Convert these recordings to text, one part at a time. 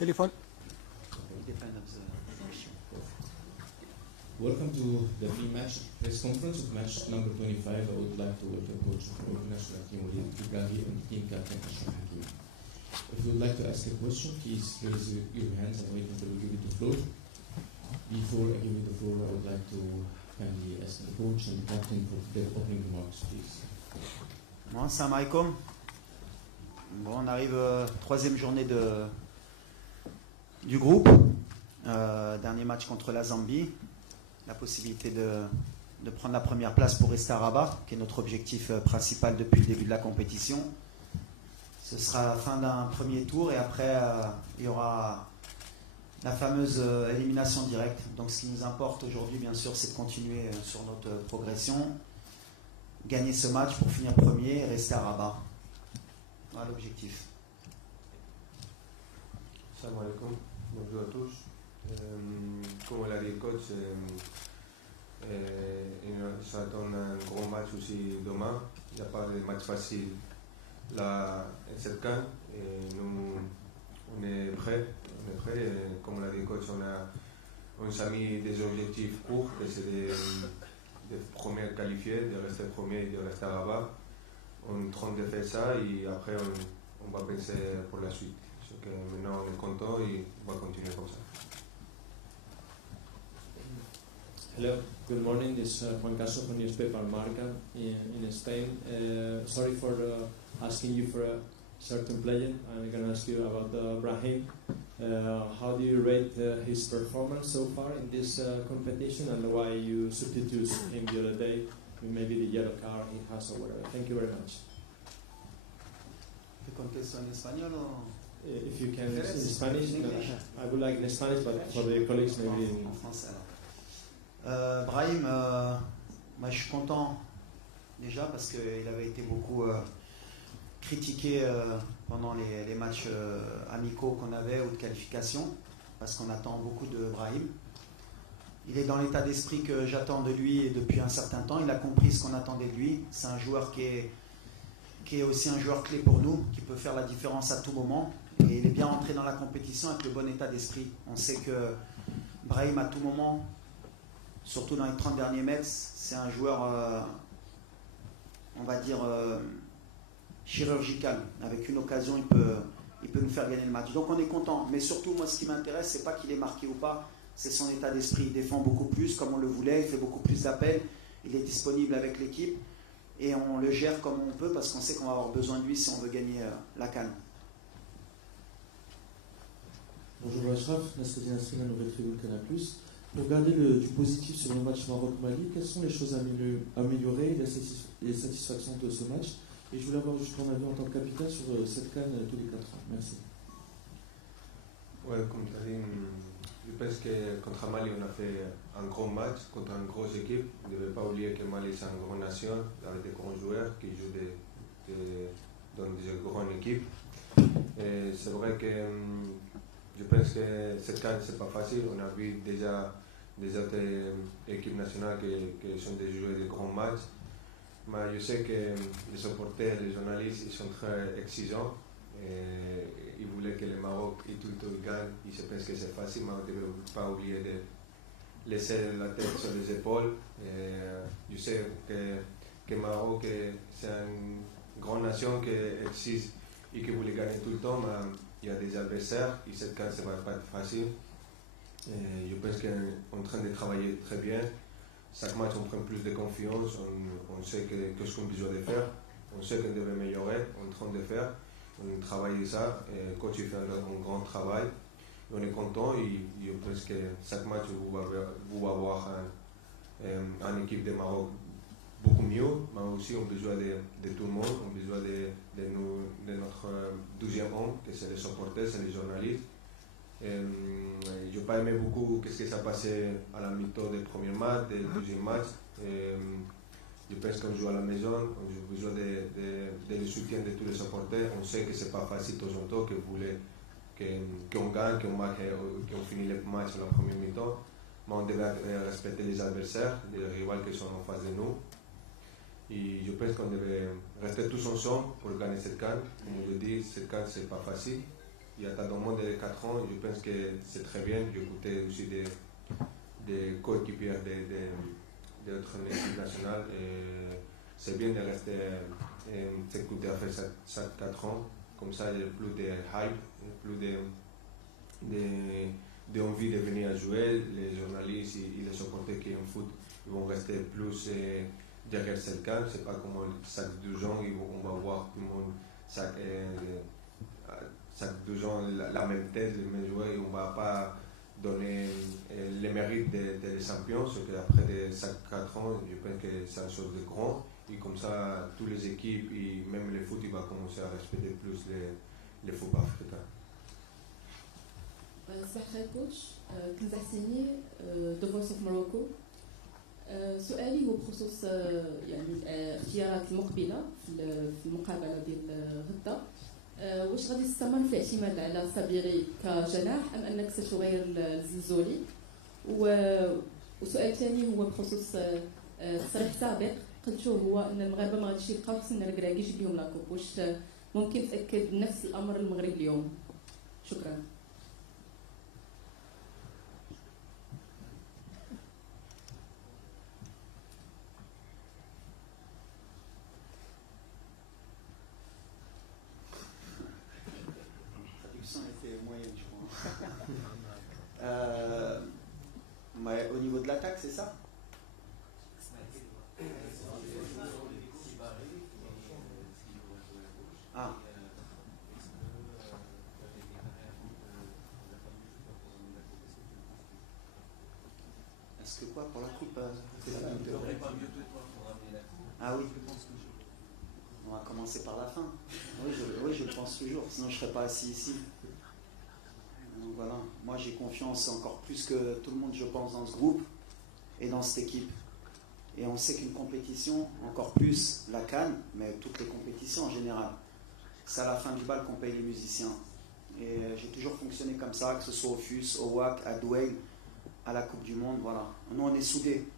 Téléphone. Welcome to the pre-match press conference of match number 25. I would like to welcome coach of the national team Walid Ibrahim and team captain Ashraf Hakim. If you would like to ask a question, please raise your hands and wait until we give you the floor. Before I give you the floor, I would like to kindly ask the coach and the captain for their opening remarks, please. Bon, salam alaikum. Bon, on arrive troisième journée du groupe. Dernier match contre la Zambie. La possibilité de prendre la première place pour rester à Rabat, qui est notre objectif principal depuis le début de la compétition. Ce sera la fin d'un premier tour et après il y aura la fameuse élimination directe. Donc ce qui nous importe aujourd'hui, bien sûr, c'est de continuer sur notre progression, gagner ce match pour finir premier et rester à Rabat. Voilà l'objectif. Salam alaikum, bonjour à tous. Comme l'a dit le coach, ça donne un gros match aussi demain. Il n'y a pas de match facile là, cette CAN. Et nous, on est prêts. Comme l'a dit le coach, on s'est mis des objectifs courts, et c'est des premiers qualifiés, de rester premier et de rester à Rabat. On est en train de faire ça et après on va penser pour la suite. Donc maintenant on est content et on va continuer comme ça. Hello, good morning. This is Juan Caso from newspaper Marca in Spain. Sorry for asking you for a certain player. I'm going to ask you about Brahim. How do you rate his performance so far in this competition and why you substituted him the other day? Maybe the yellow card he has or whatever. Thank you very much. If you can in Spanish, no, I would like in Spanish, but for the colleagues maybe in français. Brahim, moi je suis content déjà parce qu'il avait été beaucoup critiqué pendant les matchs amicaux qu'on avait ou de qualification, parce qu'on attend beaucoup de Brahim. Il est dans l'état d'esprit que j'attends de lui depuis un certain temps. Il a compris ce qu'on attendait de lui. C'est un joueur qui est aussi un joueur clé pour nous, qui peut faire la différence à tout moment. Et il est bien entré dans la compétition avec le bon état d'esprit. On sait que Brahim, à tout moment, surtout dans les 30 derniers mètres, c'est un joueur, on va dire, chirurgical. Avec une occasion, il peut nous faire gagner le match. Donc on est content. Mais surtout, moi, ce qui m'intéresse, c'est pas qu'il est marqué ou pas, c'est son état d'esprit. Il défend beaucoup plus, comme on le voulait, il fait beaucoup plus d'appels, il est disponible avec l'équipe, et on le gère comme on peut, parce qu'on sait qu'on va avoir besoin de lui si on veut gagner la CAN. Bonjour Ashraf, Nasreddin Asri, la nouvelle tribune Canal+. Pour garder du positif sur le match Maroc-Mali, quelles sont les choses à améliorer, les satisfactions de ce match? Et je voulais avoir juste ton avis en tant que capitaine sur cette CAN tous les 4 ans. Merci. Ouais, comme tu as dit, je pense que contre Mali, on a fait un grand match contre une grosse équipe. On ne devait pas oublier que Mali, c'est une grande nation avec des grands joueurs qui jouent dans des grandes équipes. Et c'est vrai que je pense que cette CAN, c'est pas facile. On a vu déjà des autres équipes nationales qui sont des joueurs de grands matchs. Mais je sais que les supporters, les journalistes, ils sont très exigeants. Et ils voulaient que le Maroc et tout le gagne. Ils pensent que c'est facile, mais on ne devait pas oublier de laisser la tête sur les épaules. Et je sais que le Maroc, c'est une grande nation qui exige et qui voulait gagner tout le temps, mais il y a des adversaires et cette CAN, ça ne va pas être facile. Et je pense qu'on est en train de travailler très bien. Chaque match, on prend plus de confiance, on sait qu'est-ce qu'on a besoin de faire, on sait qu'on devait améliorer, on est en train de faire, on travaille ça, et le coach fait un grand travail, et on est content, et je pense que chaque match, vous allez avoir une équipe de Maroc beaucoup mieux, mais aussi on a besoin de tout le monde, on a besoin de notre deuxième homme, que c'est les supporters, c'est les journalistes. Je n'ai pas aimé beaucoup ce qui s'est passé à la mi-temps des premiers matchs, des deuxièmes matchs. Je pense qu'on joue à la maison, on a besoin de soutien de tous les supporters. On sait que ce n'est pas facile de temps en temps, qu'on gagne, qu'on finit le match à la première mi-temps. Mais on devait respecter les adversaires, les rivaux qui sont en face de nous. Et je pense qu'on devait rester tous ensemble pour gagner cette CAN. Comme je dis, cette CAN, ce n'est pas facile. il y a dans le monde des 4 ans, je pense que c'est très bien. J'ai écouté aussi des coéquipiers d'autres équipes nationales. Et c'est bien de rester s'écouter après ça 4 ans. Comme ça, il y a plus de hype, plus d'envie de venir jouer. Les journalistes et les supporters qui en foot ils vont rester plus derrière ce camp. C'est pas comme chaque 2 ans, on va voir tout le monde chaque 2 ans la même tête, les mêmes joueurs, et on ne va pas donner les mérites des champions, ce qu'après chaque 4 ans, je pense que c'est une chose de grand, et comme ça, toutes les équipes, et même le foot, il va commencer à respecter plus les football africains. صباح الخير كوتش كنت حسيني The Voice of Morocco. سؤالي هو بخصوص يعني اختيارات المقبله في المقابله ديال غدا. واش غادي تستمر في الاعتماد على صبيري كجناح ام انك ستغير الزلزولي؟ وسؤال ثاني هو بخصوص تصريح سابق قلتو هو ان المغاربه ما غاديش يبقاو خصنا الكراكي يجيب لهم لاكوب. واش ممكن تاكد نفس الامر المغرب اليوم؟ شكرا. Au niveau de l'attaque, c'est ça? Ah. Est-ce que quoi pour la coupe Ah oui. On va commencer par la fin. Oui, je le pense toujours, sinon je ne serais pas assis ici. Donc voilà, moi j'ai confiance encore plus que tout le monde, je pense, dans ce groupe et dans cette équipe. Et on sait qu'une compétition, encore plus la CAN, mais toutes les compétitions en général, c'est à la fin du bal qu'on paye les musiciens. Et j'ai toujours fonctionné comme ça, que ce soit au FUS, au WAC, à Douai, à la Coupe du Monde, voilà. Nous on est soudés.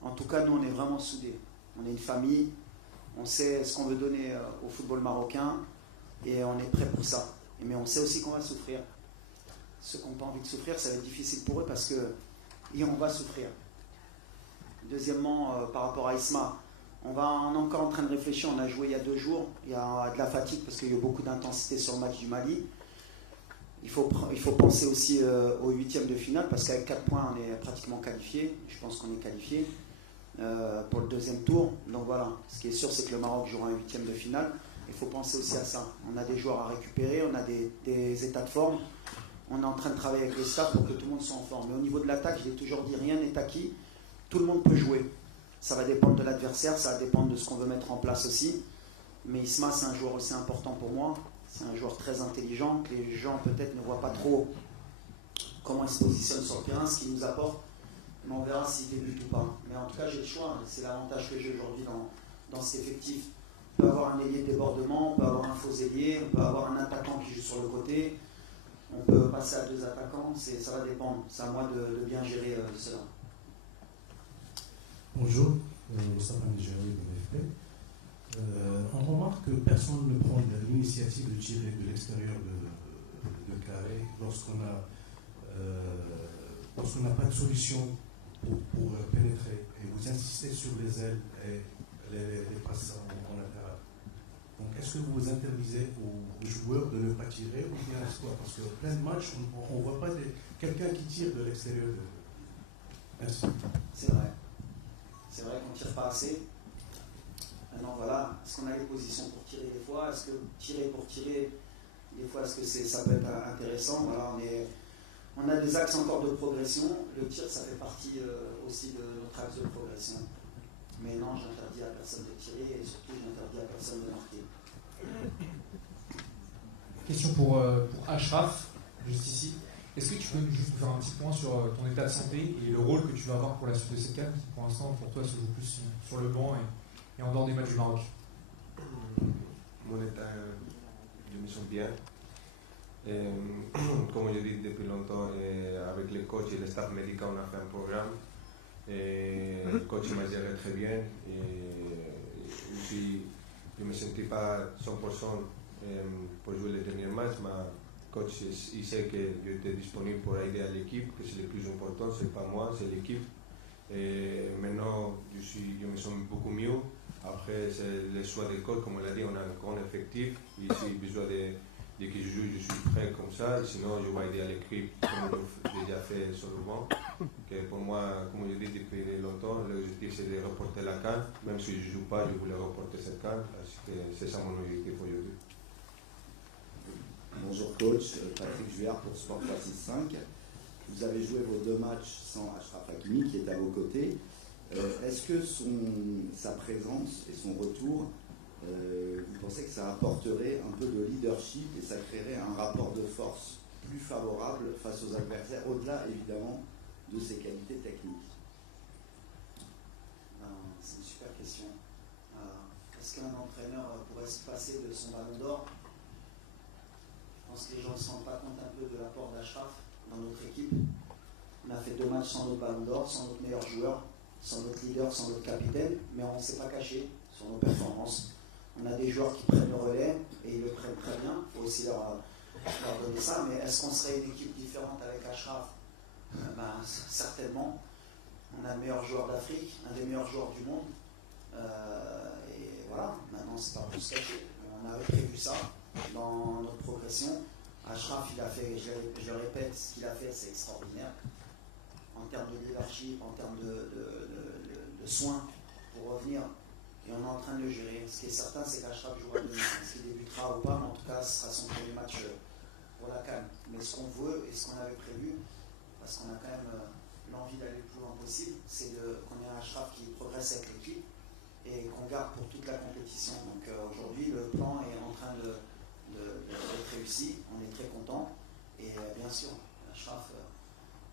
En tout cas, nous on est vraiment soudés. On est une famille, on sait ce qu'on veut donner au football marocain et on est prêt pour ça. Mais on sait aussi qu'on va souffrir. Ceux qui n'ont pas envie de souffrir, ça va être difficile pour eux parce que on va souffrir. Deuxièmement, par rapport à Isma, on est encore en train de réfléchir. On a joué il y a 2 jours. Il y a de la fatigue parce qu'il y a eu beaucoup d'intensité sur le match du Mali. Il faut penser aussi au 8e de finale parce qu'avec 4 points, on est pratiquement qualifié. Je pense qu'on est qualifié pour le 2e tour. Donc voilà, ce qui est sûr, c'est que le Maroc jouera un 8e de finale. Il faut penser aussi à ça. On a des joueurs à récupérer, on a des états de forme. On est en train de travailler avec les staffs pour que tout le monde soit en forme. Mais au niveau de l'attaque, je l'ai toujours dit, rien n'est acquis. Tout le monde peut jouer. Ça va dépendre de l'adversaire, ça va dépendre de ce qu'on veut mettre en place aussi. Mais Isma, c'est un joueur aussi important pour moi. C'est un joueur très intelligent, que les gens peut-être ne voient pas trop comment il se positionne sur le terrain, ce qu'il nous apporte. Mais on verra s'il débute ou pas. Mais en tout cas, j'ai le choix. C'est l'avantage que j'ai aujourd'hui dans cet effectif. On peut avoir un ailier de débordement, on peut avoir un faux ailier, on peut avoir un attaquant qui joue sur le côté. On peut passer à 2 attaquants, ça va dépendre. C'est à moi de bien gérer cela. Bonjour, Moustapha Nijari de l'AFP. On remarque que personne ne prend l'initiative de tirer de l'extérieur de carré lorsqu'on n'a pas de solution pour pénétrer. Et vous insistez sur les ailes et les passes en latéral. Donc, est-ce que vous interdisez aux joueurs de ne pas tirer ou bien est-ce quoi? Parce que plein de matchs, on ne voit pas quelqu'un qui tire de l'extérieur. Merci. C'est vrai. C'est vrai qu'on ne tire pas assez. Maintenant, voilà, est-ce qu'on a les positions pour tirer des fois? Est-ce que tirer pour tirer, des fois, est-ce que ça peut être intéressant? Voilà, on a des axes encore de progression. Le tir, ça fait partie aussi de notre axe de progression. Mais non, j'interdis à personne de tirer et surtout, j'interdis à personne de marquer. Question pour Achraf, juste ici. Est-ce que tu peux juste nous faire un petit point sur ton état de santé et le rôle que tu vas avoir pour la suite de cette CAN, qui pour l'instant pour toi se joue plus sur le banc et en dehors des matchs du Maroc? Mon état, je me sens bien. Et, comme je dis depuis longtemps, avec les coachs et le staff médical, on a fait un programme. Et le coach m'a géré très bien. Et je ne me sentais pas 100% pour jouer les derniers matchs, mais coach, il sait que j'étais disponible pour aider à l'équipe, que c'est le plus important, c'est pas moi, c'est l'équipe. Et maintenant, je me sens beaucoup mieux. Après, c'est le choix des coachs, comme on l'a dit, on a un grand effectif. Ici, besoin de que je joue, je suis prêt comme ça. Sinon, je vais aider à l'équipe, comme on l'a déjà fait sur le banc. Que pour moi, comme je dis depuis longtemps, l'objectif c'est de reporter la CAN. Même si je ne joue pas, je voulais reporter cette CAN. C'est ça mon objectif aujourd'hui. Bonjour coach, Patrick Juillard pour Sport 365. Vous avez joué vos 2 matchs sans Achraf Hakimi qui est à vos côtés. Est-ce que sa présence et son retour, vous pensez que ça apporterait un peu de leadership et ça créerait un rapport de force plus favorable face aux adversaires, au-delà évidemment de ses qualités techniques? C'est une super question. Est-ce qu'un entraîneur pourrait se passer de son ballon d'or? Je pense que les gens ne se rendent pas compte un peu de l'apport d'Achraf dans notre équipe. On a fait 2 matchs sans notre ballon d'or, sans notre meilleur joueur, sans notre leader, sans notre capitaine, mais on ne s'est pas caché sur nos performances. On a des joueurs qui prennent le relais et ils le prennent très bien. Il faut aussi leur donner ça. Mais est-ce qu'on serait une équipe différente avec Achraf? Certainement. On a le meilleur joueur d'Afrique, un des meilleurs joueurs du monde. Et voilà, maintenant c'est pas pour se cacher. On avait prévu ça dans notre progression. Achraf, il a fait, je le répète, ce qu'il a fait, c'est extraordinaire. En termes de leadership, en termes de soins pour revenir. Et on est en train de le gérer. Ce qui est certain, c'est qu'Achraf jouera demain. Est-ce qu'il débutera ou pas, mais en tout cas, ce sera son premier match pour la CAN. Mais ce qu'on veut et ce qu'on avait prévu, parce qu'on a quand même l'envie d'aller le plus loin possible, c'est qu'on ait un Achraf qui progresse avec l'équipe et qu'on garde pour toute la compétition. Donc aujourd'hui, le plan est en train d'être réussi. On est très content. Et bien sûr, Achraf,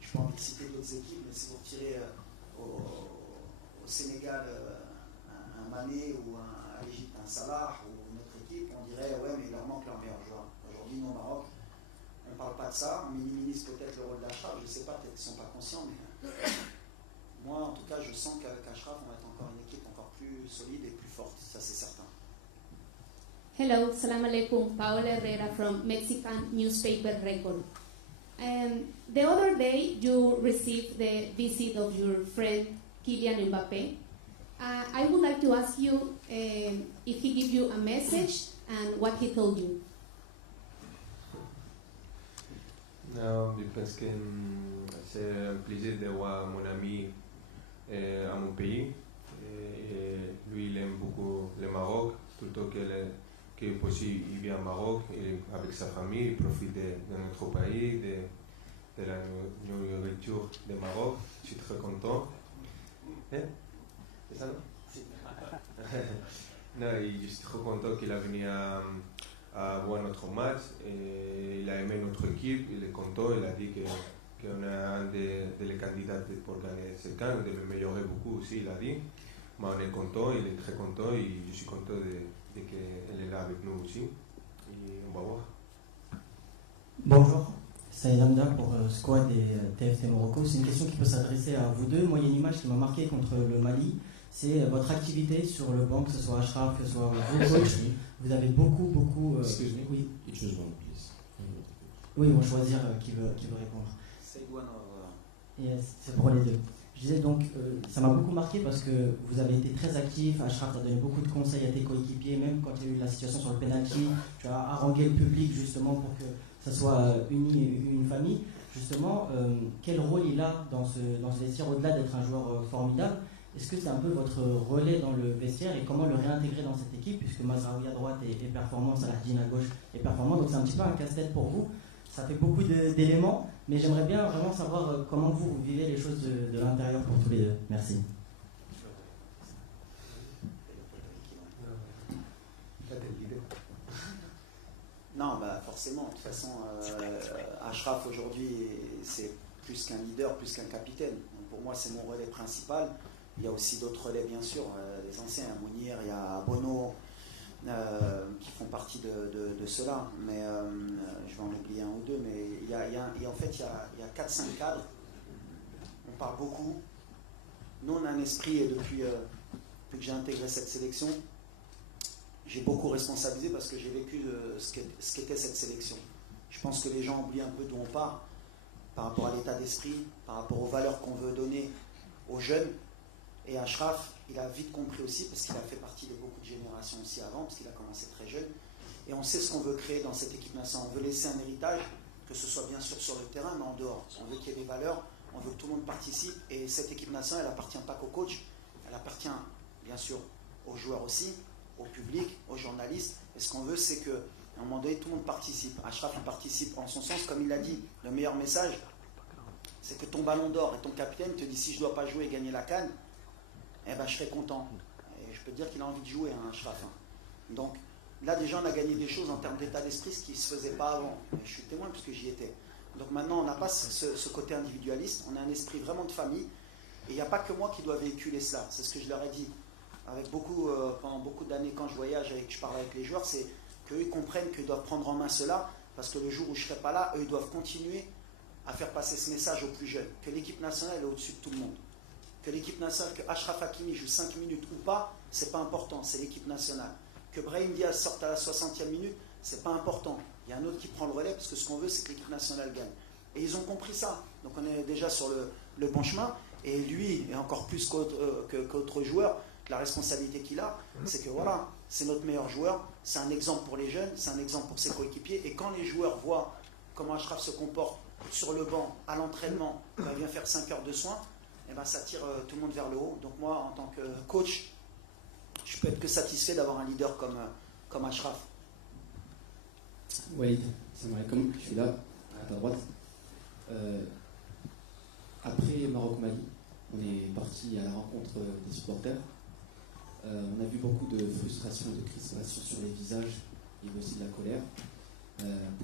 je peux envie de citer d'autres équipes, mais si vous retirez au Sénégal un Mané ou à l'Égypte un Salah ou notre équipe, on dirait ouais, mais il leur manque leur meilleur joueur. Aujourd'hui, nous au Maroc, on ne parle pas de ça, on minimise peut-être le rôle d'Achraf, je ne sais pas, peut-être qu'ils ne sont pas conscients, mais moi en tout cas, je sens qu'avec Achraf, on va être encore une équipe encore plus solide et plus forte, ça c'est certain. Hello, salam alaikum, Paola Herrera from Mexican newspaper Record. The other day you received the visit of your friend Kylian Mbappé. I would like to ask you if he gave you a message and what he told you. Non, parce que c'est un plaisir de voir mon ami à mon pays. Et lui, il aime beaucoup le Maroc, plutôt que possible, il vient au Maroc avec sa famille, il profite de notre pays, de la nourriture du Maroc. Je suis très content. C'est ça, non? Non, je suis trop content qu'il a venu à voir notre match. Et il a aimé notre équipe, il est content, il a dit qu'on est un des candidats pour gagner ce camp, on devait améliorer beaucoup aussi, il a dit. Mais on est content, il est très content et je suis content de qu'elle est là avec nous aussi. Et on va voir. Bonjour, Saïd Hamda pour Squad et TFC Morocco. C'est une question qui peut s'adresser à vous deux. Moi, il y a une image qui m'a marqué contre le Mali. C'est votre activité sur le banc, que ce soit Achraf, que ce soit vos coachs. Vous avez beaucoup. Excuse me. Oui. You choose one, please. Oui, ils vont choisir qui veut répondre. Yes, c'est pour les deux. Je disais donc, ça m'a beaucoup marqué parce que vous avez été très actif. Achraf a donné beaucoup de conseils à tes coéquipiers, même quand il y a eu la situation sur le penalty. Tu as harangué le public justement pour que ça soit une famille. Justement, quel rôle il a dans ce vestiaire au-delà d'être un joueur formidable? Est-ce que c'est un peu votre relais dans le vestiaire et comment le réintégrer dans cette équipe, puisque Mazraoui à droite est performant, Saladin à gauche est performant, donc c'est un petit peu un casse-tête pour vous. Ça fait beaucoup d'éléments, mais j'aimerais bien vraiment savoir comment vous vivez les choses de l'intérieur pour tous les deux. Merci. Non, forcément, de toute façon, Achraf aujourd'hui, c'est plus qu'un leader, plus qu'un capitaine. Donc, pour moi, c'est mon relais principal. Il y a aussi d'autres relais, bien sûr, les anciens, il y a Mounir, il y a Bono, qui font partie de cela. Mais je vais en oublier un ou deux, mais en fait, il y a 4-5 cadres. On parle beaucoup. Nous, on a un esprit, et depuis que j'ai intégré cette sélection, j'ai beaucoup responsabilisé parce que j'ai vécu ce qu'était cette sélection. Je pense que les gens oublient un peu d'où on part par rapport à l'état d'esprit, par rapport aux valeurs qu'on veut donner aux jeunes. Et Achraf, il a vite compris aussi, parce qu'il a fait partie de beaucoup de générations aussi avant, parce qu'il a commencé très jeune. Et on sait ce qu'on veut créer dans cette équipe nationale. On veut laisser un héritage, que ce soit bien sûr sur le terrain, mais en dehors. On veut qu'il y ait des valeurs, on veut que tout le monde participe. Et cette équipe nationale, elle n'appartient pas qu'au coach, elle appartient bien sûr aux joueurs aussi, au public, aux journalistes. Et ce qu'on veut, c'est qu'à un moment donné, tout le monde participe. Achraf, il participe en son sens, comme il l'a dit. Le meilleur message, c'est que ton ballon d'or et ton capitaine te dit si je ne dois pas jouer et gagner la CAN, eh ben, je serai content. Et je peux te dire qu'il a envie de jouer, hein, Achraf. Donc là, déjà, on a gagné des choses en termes d'état d'esprit, ce qui ne se faisait pas avant. Et je suis témoin puisque j'y étais. Donc maintenant, on n'a pas ce côté individualiste, on a un esprit vraiment de famille. Et il n'y a pas que moi qui dois véhiculer cela. C'est ce que je leur ai dit. Avec pendant beaucoup d'années, quand je voyage, je parle avec les joueurs, c'est qu'eux ils comprennent qu'ils doivent prendre en main cela, parce que le jour où je ne serai pas là, eux ils doivent continuer à faire passer ce message aux plus jeunes, que l'équipe nationale est au-dessus de tout le monde. Que l'équipe nationale, que Achraf Hakimi joue 5 minutes ou pas, c'est pas important, c'est l'équipe nationale. Que Brahim Diaz sorte à la 60e minute, c'est pas important. Il y a un autre qui prend le relais, parce que ce qu'on veut, c'est que l'équipe nationale gagne. Et ils ont compris ça. Donc on est déjà sur le bon chemin. Et lui, et encore plus qu'autre joueur, la responsabilité qu'il a, c'est que voilà, c'est notre meilleur joueur, c'est un exemple pour les jeunes, c'est un exemple pour ses coéquipiers. Et quand les joueurs voient comment Achraf se comporte sur le banc, à l'entraînement, quand il vient faire 5 heures de soins, et ben ça tire tout le monde vers le haut. Donc moi, en tant que coach, je peux être que satisfait d'avoir un leader comme Achraf. Walid, salam alaikum, je suis là, à ta droite. Après Maroc-Mali, on est parti à la rencontre des supporters. On a vu beaucoup de frustration, de crispation sur les visages, et aussi de la colère.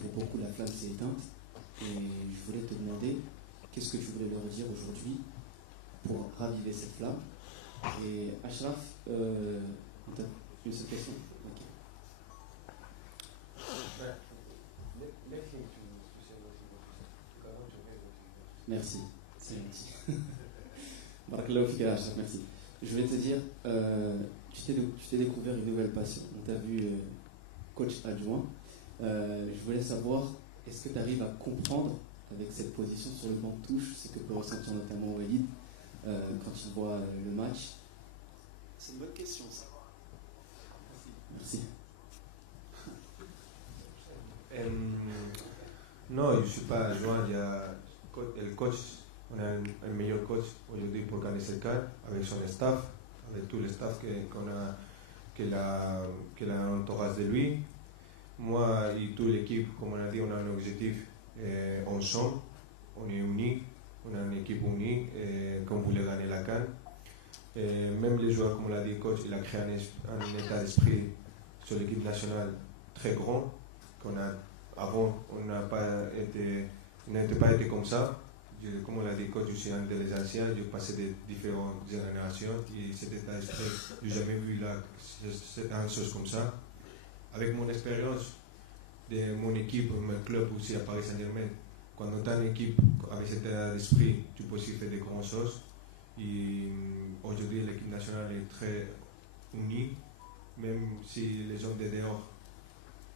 Pour beaucoup, la flamme s'est éteinte. Et je voulais te demander, qu'est-ce que tu voulais leur dire aujourd'hui pour raviver cette flamme? Et Achraf, une seule question. Okay. Merci, c'est gentil. Barakallahu fika, Achraf, merci. Je vais te dire, tu t'es découvert une nouvelle passion. On t'a vu coach adjoint. Je voulais savoir, est-ce que tu arrives à comprendre avec cette position sur le banc de touche ce que peut ressentir notamment Walid quand il voit le match? C'est une bonne question, ça. Merci. Non, je ne suis pas adjoint. Il y a le coach. On a un meilleur coach aujourd'hui pour gagner ce CAN avec son staff, avec tout le staff qu'il a en entourage de lui. Moi et toute l'équipe, comme on a dit, on a un objectif ensemble. On est unis, on a une équipe unie qu'on voulait gagner la CAN. Même les joueurs, comme l'a dit le coach, il a créé un état d'esprit sur l'équipe nationale très grand. Avant, on n'était pas été comme ça. Comme on l'a dit, coach, je suis un des anciens, j'ai passé des différentes générations et cet état d'esprit, je n'ai jamais vu là, c'est une chose comme ça. Avec mon expérience de mon équipe, mon club aussi à Paris Saint-Germain, quand on a une équipe avec cet état d'esprit, tu peux aussi faire des grandes choses. Et aujourd'hui, l'équipe nationale est très unie, même si les gens de dehors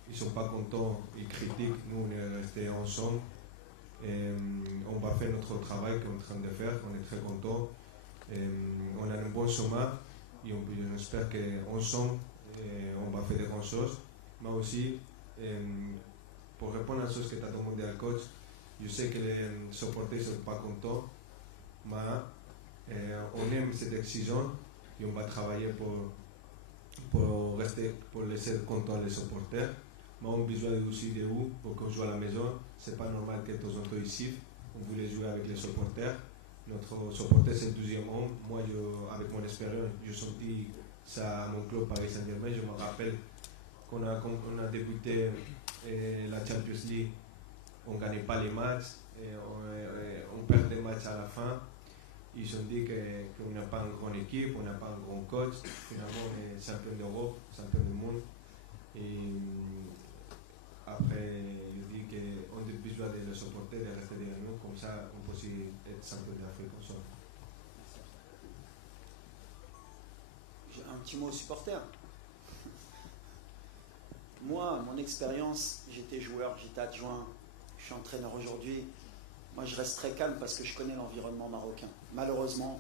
ils ne sont pas contents, ils critiquent, nous on est restés ensemble. Et on va faire notre travail qu'on est en train de faire, on est très contents. On a un bon chemin et on espère qu'ensemble on va faire des grandes choses. Moi aussi, pour répondre à la chose que tu as demandé à coach, je sais que les supporters ne sont pas contents, mais on aime cette exigence et on va travailler pour laisser contents les supporters. Mais on a besoin aussi de vous pour qu'on joue à la maison. C'est pas normal que tous autres ici, on voulait jouer avec les supporters. Notre supporter c'est le 12e homme. Moi, avec mon expérience, je senti ça à mon club Paris Saint-Germain. Je me rappelle qu'on a débuté la Champions League, on ne gagnait pas les matchs, et on perd des matchs à la fin. Ils ont dit qu'on n'a pas une grande équipe, on n'a pas un grand coach. Finalement, on est champion d'Europe, champion du monde. Et après, il dit qu'on a besoin de les supporter, de rester derrière nous, comme ça on peut aussi être champion d'Afrique ensemble. J'ai un petit mot aux supporters. Moi, mon expérience, j'étais joueur, j'étais adjoint, suis entraîneur aujourd'hui. Moi, je reste très calme parce que je connais l'environnement marocain. Malheureusement,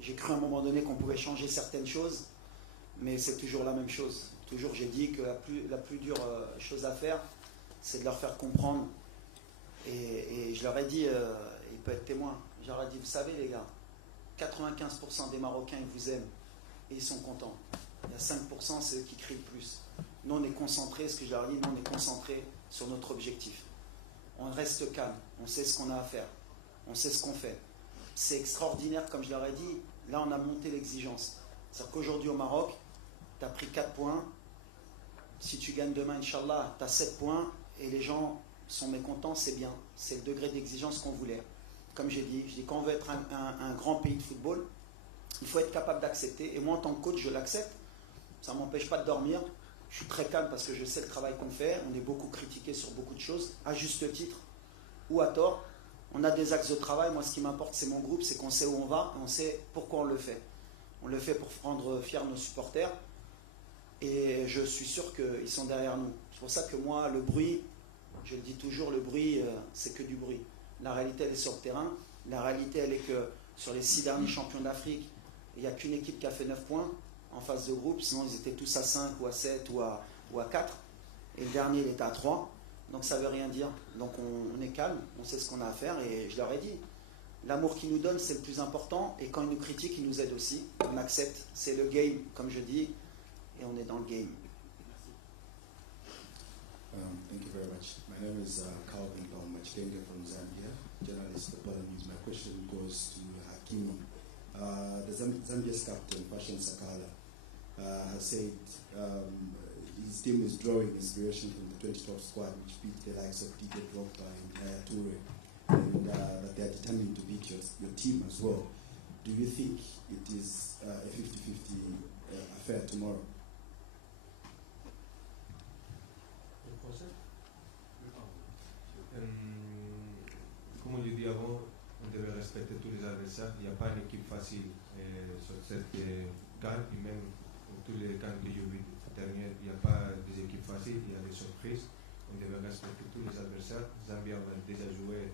j'ai cru à un moment donné qu'on pouvait changer certaines choses, mais c'est toujours la même chose. Toujours, j'ai dit que la plus dure chose à faire, c'est de leur faire comprendre. Et je leur ai dit, il peut être témoin, je leur ai dit, vous savez les gars, 95% des Marocains, ils vous aiment et ils sont contents. Il y a 5%, c'est eux qui crient le plus. Nous, on est concentrés, ce que je leur ai dit, nous, on est concentrés sur notre objectif. On reste calme, on sait ce qu'on a à faire, on sait ce qu'on fait. C'est extraordinaire, comme je leur ai dit, là, on a monté l'exigence. C'est-à-dire qu'aujourd'hui, au Maroc, tu as pris 4 points. Si tu gagnes demain, Inch'Allah, tu as 7 points et les gens sont mécontents, c'est bien. C'est le degré d'exigence qu'on voulait. Comme j'ai dit, quand on veut être un grand pays de football, il faut être capable d'accepter. Et moi, en tant que coach, je l'accepte. Ça ne m'empêche pas de dormir. Je suis très calme parce que je sais le travail qu'on fait. On est beaucoup critiqué sur beaucoup de choses, à juste titre ou à tort. On a des axes de travail. Moi, ce qui m'importe, c'est mon groupe, c'est qu'on sait où on va et on sait pourquoi on le fait. On le fait pour rendre fiers nos supporters. Et je suis sûr qu'ils sont derrière nous. C'est pour ça que moi, le bruit, je le dis toujours, le bruit, c'est que du bruit. La réalité, elle est sur le terrain. La réalité, elle est que sur les 6 derniers champions d'Afrique, il n'y a qu'une équipe qui a fait 9 points en phase de groupe. Sinon, ils étaient tous à 5 ou à 7 ou à 4. Et le dernier, il était à 3. Donc, ça ne veut rien dire. Donc, on est calme, on sait ce qu'on a à faire. Et je leur ai dit, l'amour qu'ils nous donnent, c'est le plus important. Et quand ils nous critiquent, ils nous aident aussi. On accepte. C'est le game, comme je dis. Et on est dans le game. Thank you very much. My name is Calvin Machkenge from Zambia, journalist at Bala News. My question goes to Hakimi. The Zambia's captain, Fashion Sakala, has said his team is drawing inspiration from the 2012 squad, which beat the likes of Didier Drogba and Yaya Toure, and that they are determined to beat your team as well. Do you think it is a 50-50 affair tomorrow? Comme je dis avant, on devait respecter tous les adversaires. Il n'y a pas une équipe facile sur cette CAN, et même tous les CAN que j'ai vus dernier, il n'y a pas des équipes faciles, il y a des surprises. On devait respecter tous les adversaires. Zambia a déjà joué,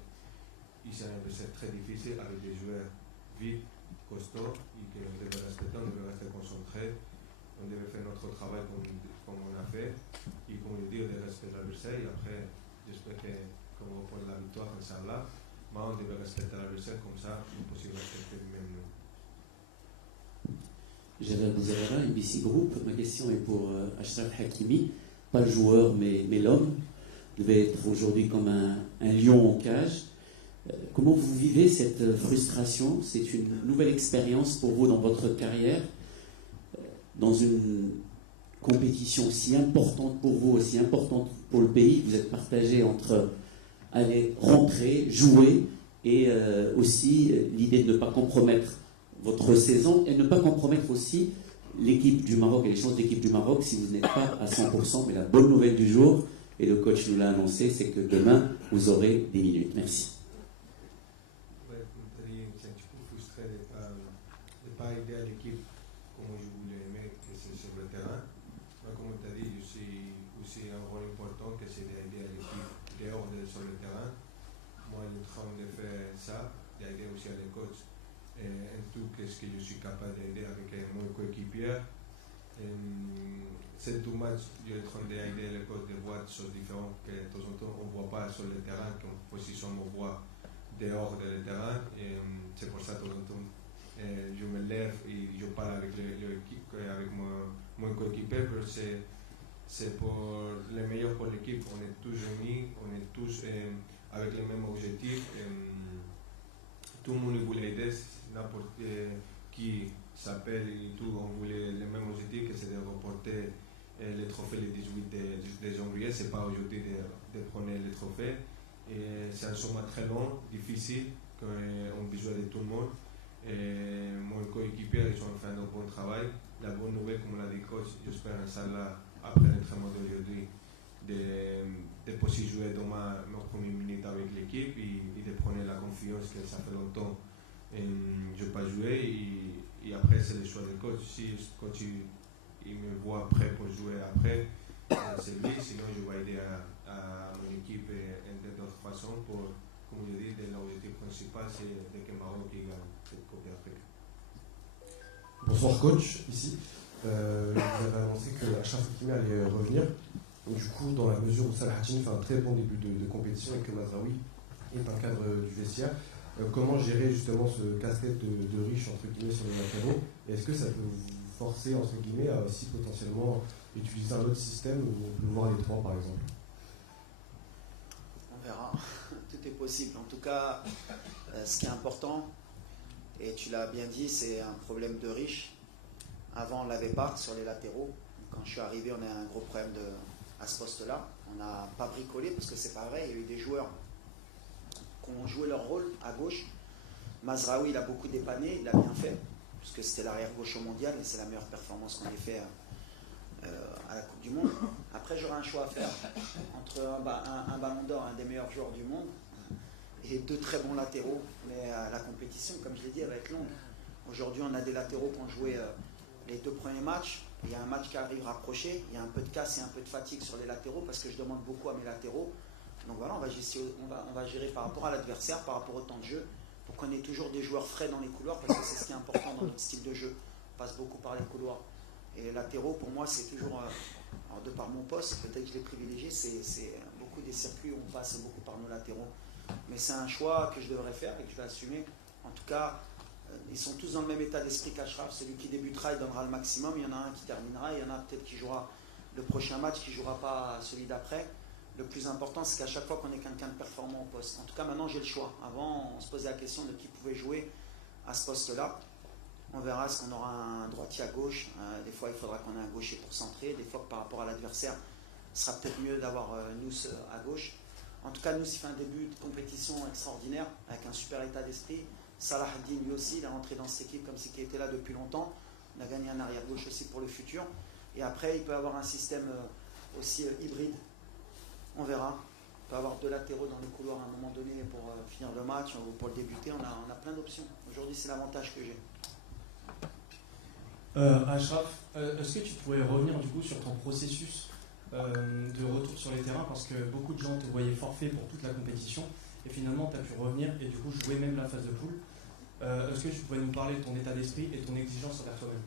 c'est un adversaire très difficile avec des joueurs vite, costauds, et qu'on devait respecter, on devait rester concentré. On devait faire notre travail comme on a fait. Et comme je dis, on devait respecter l'adversaire. Et après, j'espère qu'on va prendre la victoire, Inch'Allah. Mais on devait respecter l'adversaire, comme ça, c'est possible de respecter même nous. Jalal Bouzerara, NBC Group. Ma question est pour Achraf Hakimi, pas le joueur mais l'homme. Vous devez être aujourd'hui comme un lion en cage. Comment vous vivez cette frustration? C'est une nouvelle expérience pour vous dans votre carrière, dans une compétition aussi importante pour vous, aussi importante pour le pays. Vous êtes partagé entre aller rentrer, jouer et aussi l'idée de ne pas compromettre votre saison et ne pas compromettre aussi l'équipe du Maroc et les chances de l'équipe du Maroc si vous n'êtes pas à 100%. Mais la bonne nouvelle du jour, et le coach nous l'a annoncé, c'est que demain vous aurez des minutes. Merci. Ouais, comme tu as dit, c'est un petit peu frustré de ne pas aider à l'équipe comme je voulais aimer que c'est sur le terrain. Mais comme tu as dit, je suis aussi un rôle important que c'est d'aider à l'équipe dehors sur le terrain. Moi, je suis en train de faire ça, d'aider aussi à les coachs. En tout, qu'est-ce que je suis capable d'aider avec mon coéquipier. C'est tout match, je suis en train d'aider les coachs de voir des choses différentes que de temps en temps on ne voit pas sur le terrain, qu'en position on voit dehors du terrain. C'est pour ça que de temps en temps je me lève et je parle avec l'équipe, avec mon coéquipier, parce que c'est pour le meilleur pour l'équipe. On est tous unis, on est tous avec les mêmes objectifs. Tout le monde voulait aider, n'importe qui s'appelle et tout, on voulait le même objectif, que c'est de remporter le trophée le 18 de janvier. C'est pas aujourd'hui de prendre le trophée. C'est un sommet très long, difficile, qu'on peut jouer de tout le monde. Mon coéquipier, ils ont fait un bon travail. La bonne nouvelle, comme l'a dit coach, j'espère Inch'Allah, après l'entraînement d'aujourd'hui, de pouvoir jouer demain mes premières minutes avec l'équipe et de prendre la confiance que ça fait longtemps je n'ai pas joué. Et après, c'est le choix du coach. Si le coach il me voit prêt pour jouer après, c'est lui, sinon je vais aider à mon équipe de d'autres façons pour, comme je dis, l'objectif principal c'est que Maroc gagne cette Coupe d'Afrique. Bonsoir coach, ici. Vous avez annoncé que Achraf Hakimi allait revenir. Du coup, dans la mesure où Salah Hakimi fait un très bon début de compétition et que Mazraoui est un cadre du vestiaire, comment gérer justement ce casquette de riche entre guillemets sur les latéraux? Est-ce que ça peut vous forcer entre guillemets à aussi potentiellement utiliser un autre système où on peut voir les trois par exemple? On verra, tout est possible. En tout cas, ce qui est important, et tu l'as bien dit, c'est un problème de riche. Avant, on ne l'avait pas sur les latéraux. Quand je suis arrivé, on a un gros problème à ce poste-là. On n'a pas bricolé parce que c'est pas vrai. Il y a eu des joueurs qui ont joué leur rôle à gauche. Mazraoui, il a beaucoup dépanné, il a bien fait, puisque c'était l'arrière gauche au mondial et c'est la meilleure performance qu'on ait fait à la Coupe du Monde. Après, j'aurai un choix à faire entre un ballon d'or, un des meilleurs joueurs du monde, et deux très bons latéraux. Mais la compétition, comme je l'ai dit, elle va être longue. Aujourd'hui, on a des latéraux qui ont joué les deux premiers matchs. Il y a un match qui arrive rapproché. Il y a un peu de casse et un peu de fatigue sur les latéraux parce que je demande beaucoup à mes latéraux. Donc voilà, on va gérer par rapport à l'adversaire, par rapport au temps de jeu, pour qu'on ait toujours des joueurs frais dans les couloirs parce que c'est ce qui est important dans notre style de jeu. On passe beaucoup par les couloirs. Et les latéraux, pour moi, c'est toujours, alors de par mon poste, peut-être que je l'ai privilégié, c'est beaucoup des circuits où on passe beaucoup par nos latéraux. Mais c'est un choix que je devrais faire et que je vais assumer. En tout cas, ils sont tous dans le même état d'esprit qu'Achraf. Celui qui débutera, il donnera le maximum. Il y en a un qui terminera. Il y en a peut-être qui jouera le prochain match, qui ne jouera pas celui d'après. Le plus important, c'est qu'à chaque fois qu'on ait quelqu'un de performant au poste. En tout cas, maintenant, j'ai le choix. Avant, on se posait la question de qui pouvait jouer à ce poste-là. On verra, est-ce qu'on aura un droitier à gauche. Des fois, il faudra qu'on ait un gaucher pour centrer. Des fois, par rapport à l'adversaire, ce sera peut-être mieux d'avoir Nous à gauche. En tout cas, Nous, il fait un début de compétition extraordinaire, avec un super état d'esprit. Salah Ad-Din, lui aussi, il est rentré dans cette équipe comme si il était là depuis longtemps. On a gagné un arrière-gauche aussi pour le futur. Et après, il peut avoir un système aussi hybride. On verra. On peut avoir deux latéraux dans les couloirs à un moment donné pour finir le match ou pour le débuter. On a plein d'options. Aujourd'hui, c'est l'avantage que j'ai. Achraf, est-ce que tu pourrais revenir du coup sur ton processus de retour sur les terrains, parce que beaucoup de gens te voyaient forfait pour toute la compétition et finalement tu as pu revenir et du coup jouer même la phase de poule. Est-ce que tu pourrais nous parler de ton état d'esprit et ton exigence envers toi-même?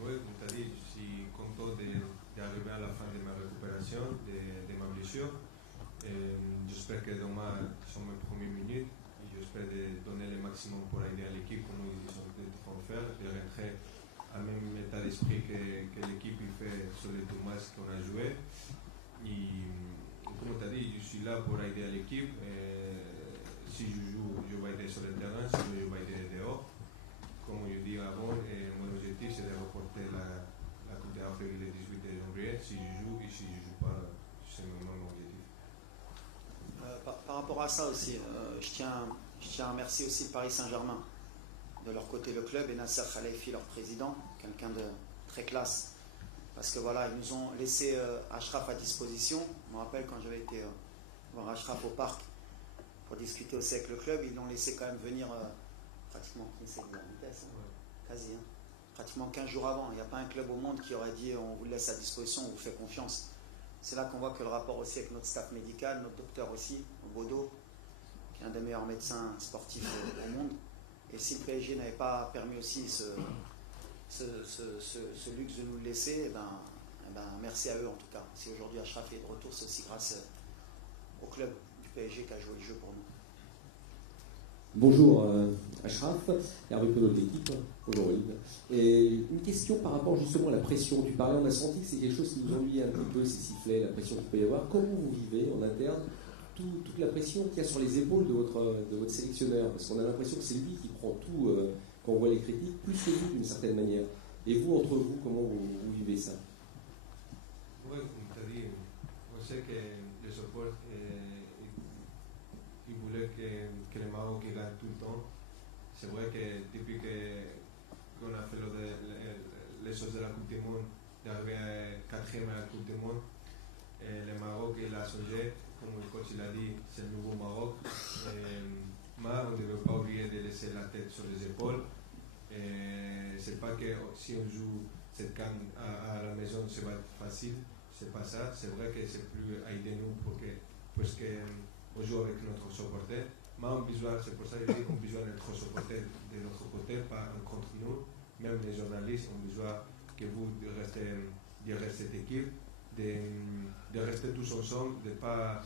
Oui, comme tu as dit, je suis content d'arriver à la fin de ma récupération, de ma blessure. J'espère que demain sont mes premières minutes et j'espère de donner le maximum pour aider à l'équipe comme ils sont en train de faire, de rentrer au même état d'esprit que l'équipe fait sur les deux matchs qu'on a joué. Et comme tu as dit, je suis là pour aider à l'équipe. Si je joue, je vais aider sur le terrain, si je vais aider dehors. Comme je dis avant, mon objectif c'est de reporter la Coupe d'Afrique le 18 janvier. Si je joue et si je ne joue pas, c'est mon objectif. Par rapport à ça aussi, je tiens à remercier aussi le Paris Saint-Germain. De leur côté, le club, et Nasser Khalifi, leur président, quelqu'un de très classe. Parce que voilà, ils nous ont laissé Achraf à disposition. Je me rappelle quand j'avais été voir Achraf au parc pour discuter aussi avec le club, ils l'ont laissé quand même venir pratiquement quasi, pratiquement 15 jours avant. Il n'y a pas un club au monde qui aurait dit on vous laisse à disposition, on vous fait confiance. C'est là qu'on voit que le rapport aussi avec notre staff médical, notre docteur aussi, Bodo, qui est un des meilleurs médecins sportifs au monde. Et si le PSG n'avait pas permis aussi ce luxe de nous le laisser, merci à eux en tout cas. Si aujourd'hui Achraf est de retour, c'est aussi grâce au club du PSG qui a joué le jeu pour nous. Bonjour Achraf, Hervé Penaud de l'équipe, bonjour Yves. Et une question par rapport justement à la pression. Tu parlais, on a senti que c'est quelque chose qui nous ennuyait un petit peu, ces sifflets, la pression qu'il peut y avoir. Comment vous vivez en interne toute la pression qu'il y a sur les épaules de votre sélectionneur? Parce qu'on a l'impression que c'est lui qui prend tout quand on voit les critiques, plus que vous d'une certaine manière. Et vous, entre vous, comment vous vivez ça? Oui, comme tu as dit, on sait que les supporters ils voulaient que le Maroc gagne tout le temps. C'est vrai que depuis qu'on a fait les choses de la Coupe du Monde, d'arriver 4e à la Coupe du Monde, le Maroc il a changé, comme le coach l'a dit, c'est le nouveau Maroc. Mais on ne devait pas oublier de laisser la tête sur les épaules. C'est pas que si on joue cette CAN à la maison, c'est pas facile, c'est pas ça. C'est vrai que c'est plus aider-nous parce qu'on joue avec notre supporter. Mais on besoin, c'est pour ça que je dis qu'on a besoin d'être supporter de notre côté, pas contre nous. Même les journalistes ont besoin que vous restez derrière cette équipe, de rester tous ensemble, de ne pas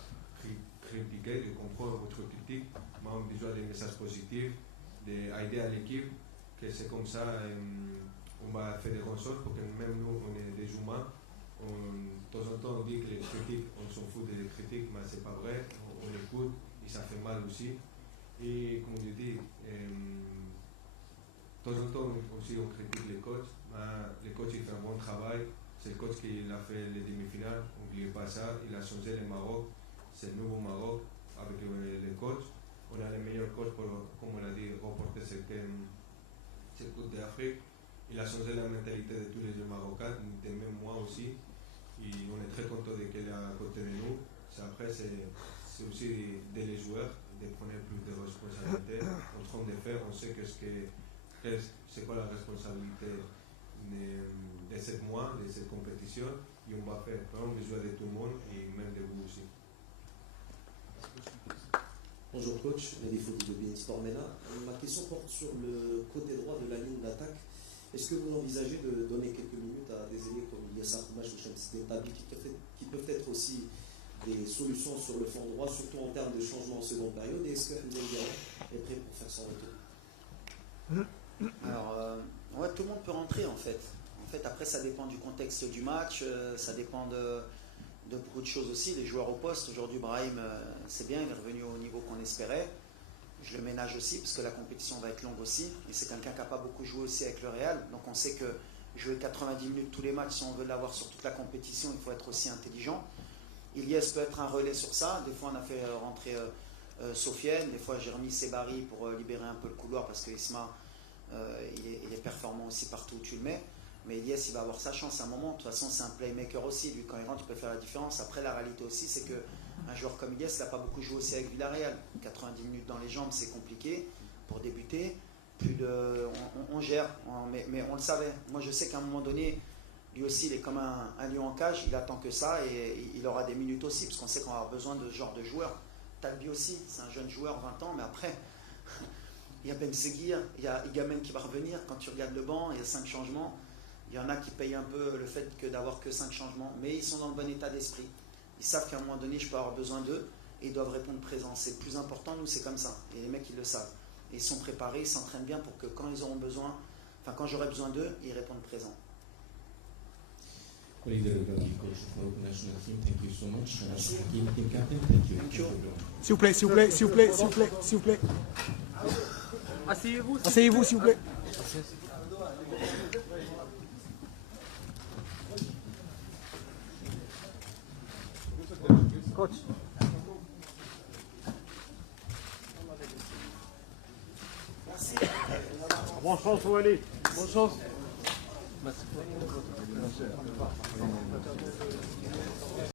critiquer, de comprendre votre critique, mais on a besoin des messages positifs, d'aider à l'équipe, que c'est comme ça on va faire des grandes choses, parce que même nous, on est des humains. De temps en temps, on dit que les critiques, on s'en fout des critiques, mais c'est pas vrai, on écoute, et ça fait mal aussi. Et comme je dis, de temps en temps aussi on critique les coachs, mais les coachs ils font un bon travail. C'est le coach qui a fait les demi-finales, n'oubliez pas ça, il a changé le Maroc, c'est le nouveau Maroc avec les coachs. On a les meilleurs coachs pour, comme on a dit, remporter cette Coupe d'Afrique. Il a changé la mentalité de tous les jeunes Marocains, de même moi aussi. Et on est très content de qu'il est à côté de nous. Après, c'est aussi de les joueurs, de prendre plus de responsabilités. En train de faire, on sait c'est quoi la responsabilité de 7 mois, de cette compétition, et on va faire prendre les joueurs de tout le monde et même de vous aussi. Bonjour coach, Nadi Fouki de BN Sport MENA. Ma question porte sur le côté droit de la ligne d'attaque. Est-ce que vous envisagez de donner quelques minutes à des aînés comme Yassar Koumache ou Shamsi Tabi qui peuvent être aussi des solutions sur le flanc droit, surtout en termes de changement en seconde période, et est-ce que Ndiaye est prêt pour faire son retour? Alors, ouais, tout le monde peut rentrer en fait. Après, ça dépend du contexte du match, ça dépend de beaucoup de choses aussi. Les joueurs au poste, aujourd'hui, Brahim, c'est bien, il est revenu au niveau qu'on espérait. Je le ménage aussi parce que la compétition va être longue aussi. Et c'est quelqu'un qui n'a pas beaucoup joué aussi avec le Real. Donc on sait que jouer 90 minutes tous les matchs, si on veut l'avoir sur toute la compétition, il faut être aussi intelligent. Ilyes peut être un relais sur ça. Des fois, on a fait rentrer Sofiane. Des fois, j'ai remis Sebari pour libérer un peu le couloir parce que Isma, il est performant aussi partout où tu le mets. Mais Ilyes, il va avoir sa chance à un moment. De toute façon, c'est un playmaker aussi. Lui, quand il rentre, il peut faire la différence. Après, la réalité aussi, c'est qu'un joueur comme Ilyes, il n'a pas beaucoup joué aussi avec Villarreal. 90 minutes dans les jambes, c'est compliqué pour débuter. On gère, mais on le savait. Moi, je sais qu'à un moment donné, lui aussi, il est comme un lion en cage. Il attend que ça et il aura des minutes aussi, parce qu'on sait qu'on va avoir besoin de ce genre de joueur. Talbi aussi, c'est un jeune joueur, 20 ans, mais après, il y a Ben Seguir, il y a Igamen qui va revenir. Quand tu regardes le banc, il y a 5 changements. Il y en a qui payent un peu le fait d'avoir que 5 changements, mais ils sont dans le bon état d'esprit. Ils savent qu'à un moment donné, je peux avoir besoin d'eux et ils doivent répondre présent. C'est le plus important, nous, c'est comme ça. Et les mecs, ils le savent. Et ils sont préparés, ils s'entraînent bien pour que quand ils auront besoin, enfin quand j'aurai besoin d'eux, ils répondent présent. Coach of the national team, thank you so much. Team captain, thank you. Thank you. S'il vous plaît, s'il vous plaît, s'il vous plaît, s'il vous plaît, s'il vous plaît. Asseyez-vous. Asseyez-vous, s'il vous plaît. Coach. Merci. Bonne chance, Wally. Bonne chance.